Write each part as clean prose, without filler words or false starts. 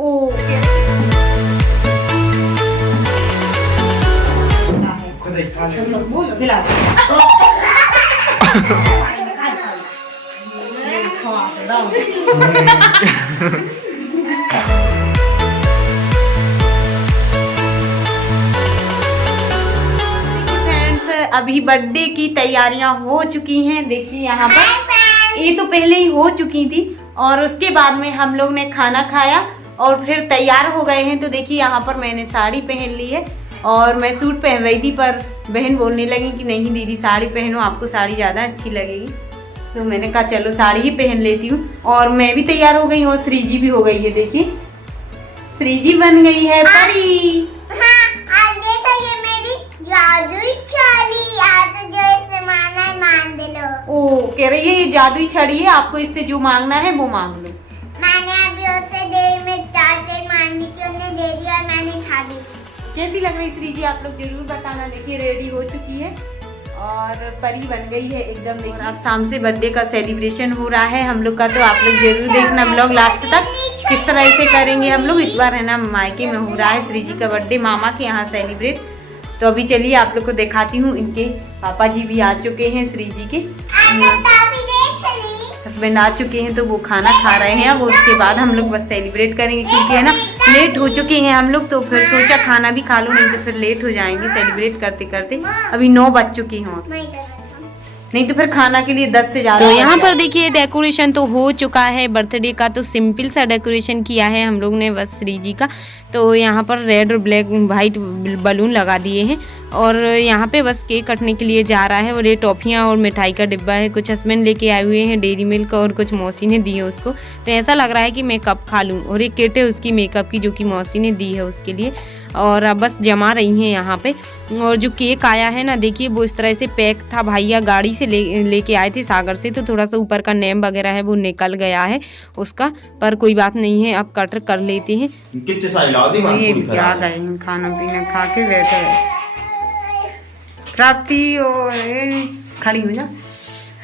Okay बोलो खिला अभी बर्थडे की तैयारियां हो चुकी हैं। देखिए यहाँ पर ये तो पहले ही हो चुकी थी और उसके बाद में हम लोग ने खाना खाया और फिर तैयार हो गए हैं। तो देखिए यहाँ पर मैंने साड़ी पहन ली है और मैं सूट पहन रही थी पर बहन बोलने लगी कि नहीं दीदी साड़ी पहनो, आपको साड़ी ज़्यादा अच्छी लगेगी। तो मैंने कहा चलो साड़ी ही पहन लेती हूँ और मैं भी तैयार हो गई हूँ और श्रीजी भी हो गई है। देखिए श्रीजी बन गई है परी। ओ कह रही है ये जादुई छड़ी है, आपको इससे जो मांगना है वो मांग लो। मैंने अभी उससे देर में चार्जर मांगी थी, उन्हें दे दिया और मैंने खा ली। कैसी लग रही श्रीजी आप लोग जरूर बताना। देखिए रेडी हो चुकी है और परी बन गई है एकदम। और अब शाम से बर्थडे का सेलिब्रेशन हो रहा है हम लोग का, तो आप लोग जरूर देखना व्लॉग लास्ट तक किस तरह से करेंगे हम लोग। इस बार है ना मायके में हो रहा है श्रीजी का बर्थडे, मामा के यहाँ सेलिब्रेट। तो अभी चलिए आप लोग को दिखाती हूँ। इनके पापा जी भी आ चुके हैं श्रीजी के, हस्बैंड आ चुके हैं तो वो खाना खा रहे हैं। अब उसके बाद हम लोग बस सेलिब्रेट करेंगे क्योंकि है ना लेट हो चुके हैं हम लोग, तो फिर सोचा खाना भी खा लो नहीं तो फिर लेट हो जाएंगे सेलिब्रेट करते करते। अभी 9 बज चुके हैं नहीं तो फिर खाना के लिए 10 से ज़्यादा। तो यहाँ पर देखिए डेकोरेशन तो हो चुका है बर्थडे का, तो सिंपल सा डेकोरेशन किया है हम लोग ने बस श्रीजी का। तो यहाँ पर रेड और ब्लैक वाइट बलून लगा दिए हैं और यहाँ पे बस केक कटने के लिए जा रहा है। और ये टॉफियाँ और मिठाई का डिब्बा है, कुछ हस्बैंड लेके आए हुए हैं डेयरी मिल्क और कुछ मौसी ने दी है उसको। तो ऐसा लग रहा है कि मैं कब खा लूँ। और एक किट है उसकी मेकअप की जो कि मौसी ने दी है उसके लिए। और अब बस जमा रही हैं यहाँ पे। और जो केक आया है ना देखिए वो इस तरह से पैक था, भैया गाड़ी से लेके आए थे सागर से, तो थोड़ा सा ऊपर का नेम वगैरह है वो निकल गया है उसका, पर कोई बात नहीं है अब कटर कर लेते हैं। तो ये याद आई खाना पीना खा के बैठे हैं। प्राप्ति और खड़ी हो जा,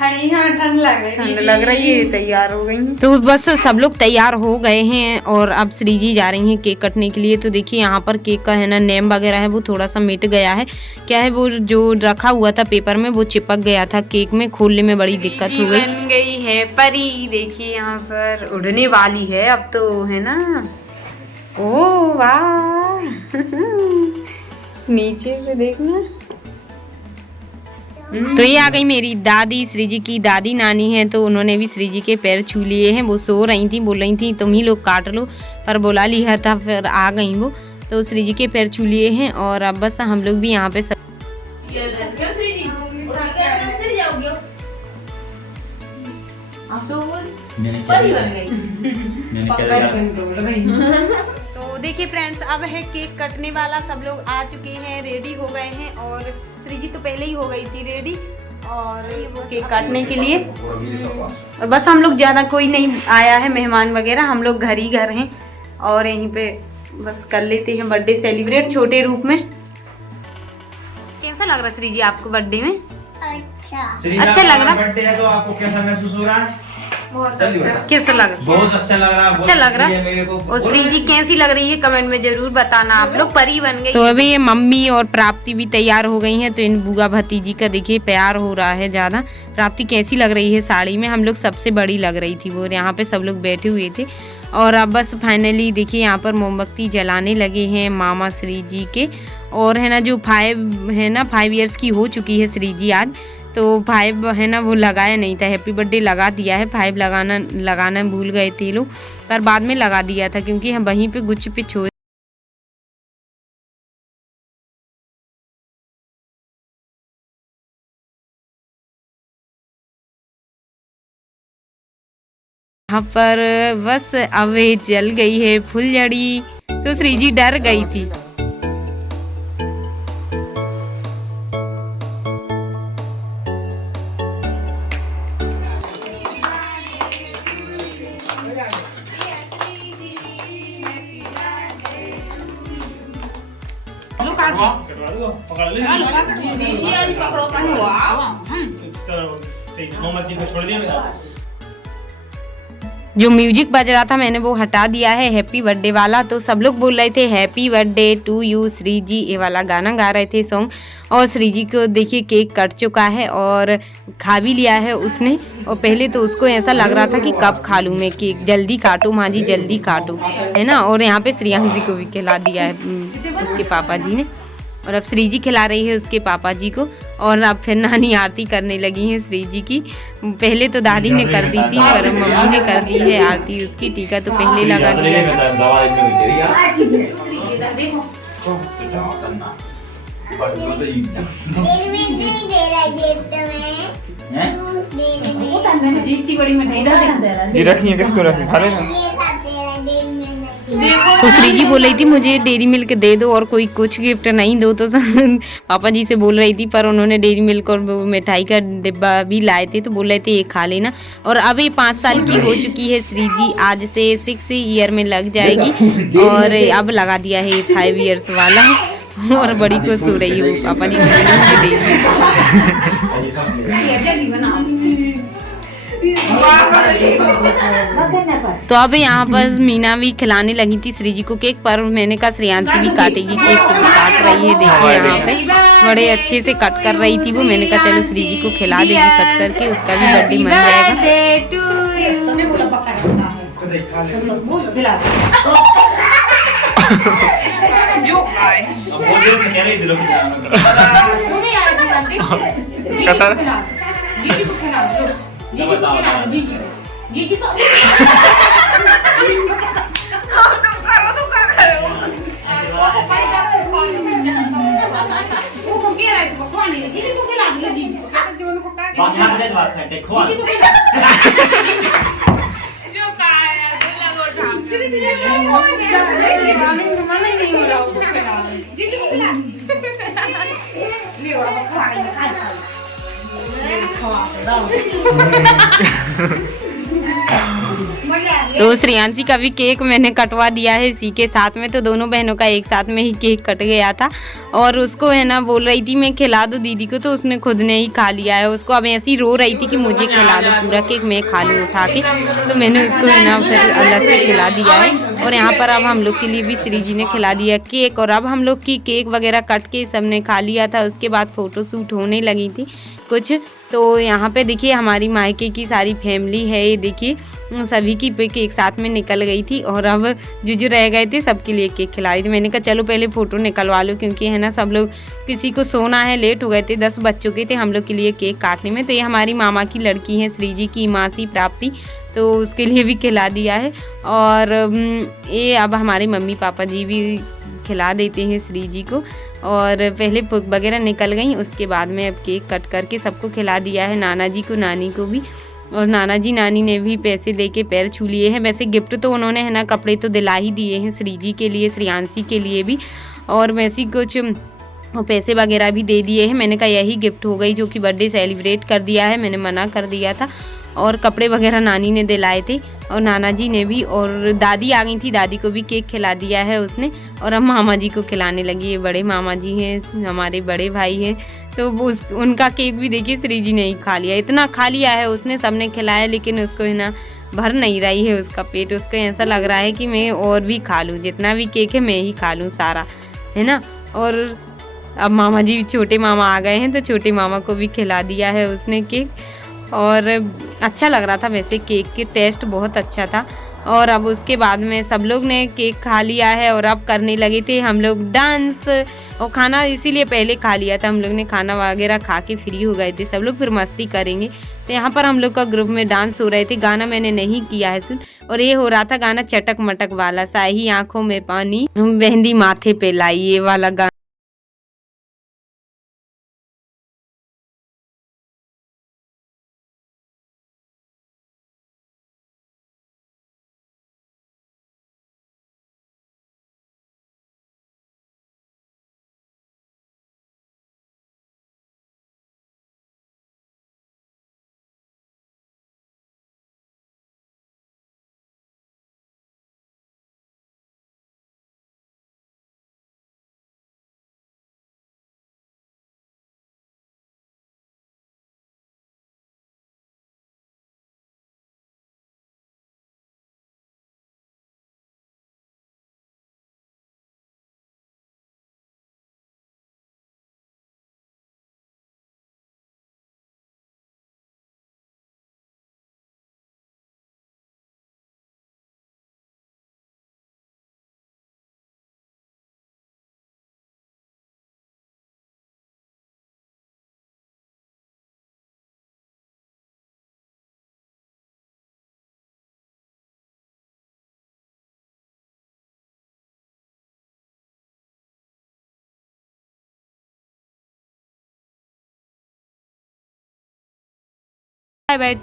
ठंड लग रही है, तैयार हो गई हैं। तो बस सब लोग तैयार हो गए हैं और अब श्रीजी जा रही हैं केक कटने के लिए। तो देखिए यहाँ पर केक का है ना नेम वगैरह है वो थोड़ा सा मिट गया है। क्या है वो जो रखा हुआ था पेपर में वो चिपक गया था केक में, खोलने में बड़ी दिक्कत हो गई। बन गई है परी, देखिए यहाँ पर उड़ने वाली है अब तो है ना। ओ वाह नीचे से देखना। तो ये आ गई मेरी दादी, श्रीजी की दादी नानी है, तो उन्होंने भी श्रीजी के पैर छू लिए हैं। वो सो रही थी, बोल रही थी तुम ही लोग काट लो, पर बुला लिया था फिर आ गई वो। तो श्रीजी के पैर छू लिए हैं और अब बस हम लोग भी यहाँ पे सब तो देखिए फ्रेंड्स अब है केक कटने वाला, सब लोग आ चुके हैं, रेडी हो गए हैं। और श्रीजी तो पहले ही हो गई थी रेडी और केक काटने के लिए। और बस हम लोग ज़्यादा कोई नहीं आया है मेहमान वगैरह, हम लोग घर ही घर हैं और यहीं पे बस कर लेते हैं बर्थडे सेलिब्रेट छोटे रूप में। कैसा लग रहा है श्रीजी आपको बर्थडे में? अच्छा लग रहा है। बर्थडे है तो आपको कैसा महसूस हो रहा है? कैसा लग रहा है? बहुत अच्छा लग रहा है। अच्छा लग रहा है। और श्रीजी कैसी लग रही है कमेंट में जरूर बताना आप लोग। परी बन गई। तो अभी ये मम्मी और प्राप्ति भी तैयार हो गई हैं, तो इन बुआ भतीजी का देखिए प्यार हो रहा है ज्यादा। प्राप्ति कैसी लग रही है साड़ी में? हम लोग सबसे बड़ी लग रही थी वो, यहाँ पे सब लोग बैठे हुए थे। और अब बस फाइनली देखिए यहाँ पर मोमबत्ती जलाने लगे हैं मामा श्रीजी के। और है ना जो 5 ईयर्स की हो चुकी है श्रीजी आज, तो 5 है ना वो लगाया नहीं था, हैप्पी बर्थडे लगा दिया है। 5 लगाना भूल गए थे लोग, पर बाद में लगा दिया था क्योंकि हम वहीं पे गुच्छ पे छोड़। यहाँ पर बस अब जल गई है फुलझड़ी, तो श्रीजी डर गई थी। जो म्यूजिक बज रहा था मैंने वो हटा दिया है हैप्पी बर्थडे वाला। तो सब लोग बोल रहे थे happy birthday to you Shri ji, ये वाला गाना गा रहे थे सॉन्ग। और श्री जी को देखिए केक कट चुका है और खा भी लिया है उसने। और पहले तो उसको ऐसा लग रहा था कि कब खा लूँ मैं केक, जल्दी काटो माँ जी जल्दी काटो, है ना। और यहाँ पे श्रेयांश जी को भी खिला दिया है उसके पापा जी ने। और अब श्री जी खिला रही है उसके पापा जी को। और अब फिर नानी आरती करने लगी है श्री जी की। पहले तो दादी ने कर दी थी पर मम्मी ने कर दी है आरती उसकी। टीका तो पहले लगा दिया डेरी मिल्क नहीं दे रहा है गिफ्ट में। ये रखी है, किसको रखी? खा लेना। ये सब दे रहा है डेरी मिल्क। तो श्री जी बोल रही थी मुझे डेरी मिल्क दे दो और कोई कुछ गिफ्ट नहीं दो। तो पापा जी से बोल रही थी पर उन्होंने डेरी मिल्क और वो मिठाई का डिब्बा भी लाए थे तो बोल रहे थे ये खा लेना। और अब ये 5 साल की हो चुकी है श्री जी, आज से 6 ईयर में लग जाएगी। और अब लगा दिया है 5 ईयर्स वाला। और बड़ी खुश हो रही है वो पापा जी तो अब यहाँ पर मीना भी खिलाने लगी थी श्री जी को केक, पर मैंने कहा श्रेयांशी भी काटेगी केक, तो वो काट रही है। देखिए यहाँ पे बड़े अच्छे से कट कर रही थी वो। मैंने कहा चलो श्री जी को खिला देगी कट करके, उसका भी बर्थडे मन जाएगा। जीजी को तो श्रेयांशी का भी केक मैंने कटवा दिया है इसी के साथ में। तो दोनों बहनों का एक साथ में ही केक कट गया था। और उसको है ना बोल रही थी मैं खिला दूं दीदी को, तो उसने खुद ने ही खा लिया है। उसको अब ऐसी रो रही थी कि मुझे खिला दो पूरा केक, मैं खा लूँ उठा के। तो मैंने उसको है ना फिर अलग से खिला दिया है। और यहाँ पर अब हम लोग के लिए भी श्री जी ने खिला दिया केक। और अब हम लोग की केक वगैरह कट के सबने खा लिया था। उसके बाद फ़ोटो शूट होने लगी थी कुछ। तो यहाँ पे देखिए हमारी मायके की सारी फैमिली है, ये देखिए सभी की पिक एक साथ में निकल गई थी। और अब जो रह गए थे सबके लिए केक खिला रही थी। मैंने कहा चलो पहले फ़ोटो निकलवा लो, क्योंकि है ना सब लोग किसी को सोना है, लेट हो गए थे, 10 बज चुके थे हम लोग के लिए केक काटने में। तो ये हमारी मामा की लड़की है श्री जी की मासी प्राप्ति, तो उसके लिए भी खिला दिया है। और ये अब हमारे मम्मी पापा जी भी खिला देते हैं श्री जी को। और पहले पुक वगैरह निकल गई, उसके बाद में अब केक कट करके सबको खिला दिया है, नाना जी को नानी को भी। और नाना जी नानी ने भी पैसे दे के पैर छू लिए हैं। वैसे गिफ्ट तो उन्होंने है ना कपड़े तो दिला ही दिए हैं श्री जी के लिए, श्रेयांशी के लिए भी। और वैसे कुछ पैसे वगैरह भी दे दिए हैं। मैंने कहा यही गिफ्ट हो गई जो कि बर्थडे सेलिब्रेट कर दिया है, मैंने मना कर दिया था। और कपड़े वगैरह नानी ने दिलाए थे और नाना जी ने भी। और दादी आ गई थी, दादी को भी केक खिला दिया है उसने। और अब मामा जी को खिलाने लगी, ये बड़े मामा जी हैं, हमारे बड़े भाई हैं। तो वो उनका केक भी देखिए श्री जी ने ही खा लिया, इतना खा लिया है उसने, सबने खिलाया, लेकिन उसको है ना भर नहीं रही है उसका पेट। उसको ऐसा लग रहा है कि मैं और भी खा लूँ, जितना भी केक है मैं ही खा लूँ सारा, है ना। और अब मामा जी छोटे मामा आ गए हैं, तो छोटे मामा को भी खिला दिया है उसने केक। और अच्छा लग रहा था वैसे, केक के टेस्ट बहुत अच्छा था। और अब उसके बाद में सब लोग ने केक खा लिया है और अब करने लगे थे हम लोग डांस। और खाना इसीलिए पहले खा लिया था हम लोग ने, खाना वगैरह खा के फ्री हो गए थे सब लोग, फिर मस्ती करेंगे। तो यहाँ पर हम लोग का ग्रुप में डांस हो रहे थे, गाना मैंने नहीं किया है सुन। और ये हो रहा था गाना चटक मटक वाला, साही आंखों में पानी मेहंदी माथे पे लाई, ये वाला गाना। बाय।